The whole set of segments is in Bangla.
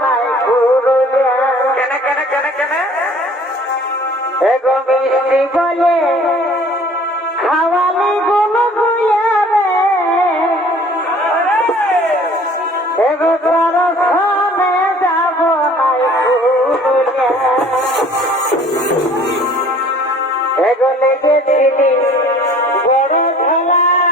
নাই গুরু কেন কেন কেন কেন? এগো মিষ্টি বলে খাওয়ালি বড় খেলা।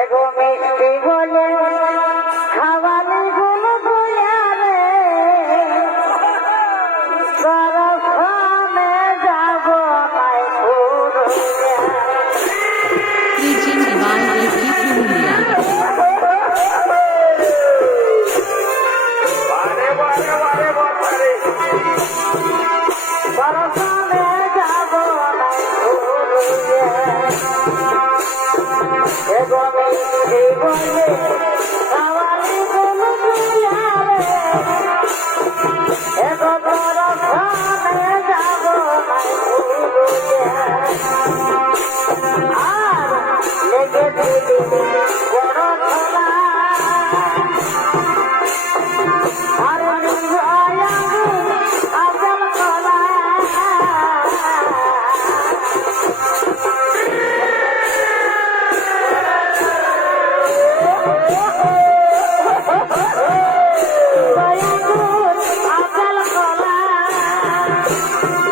এগো মিষ্টি বলে। Oh, Thank you.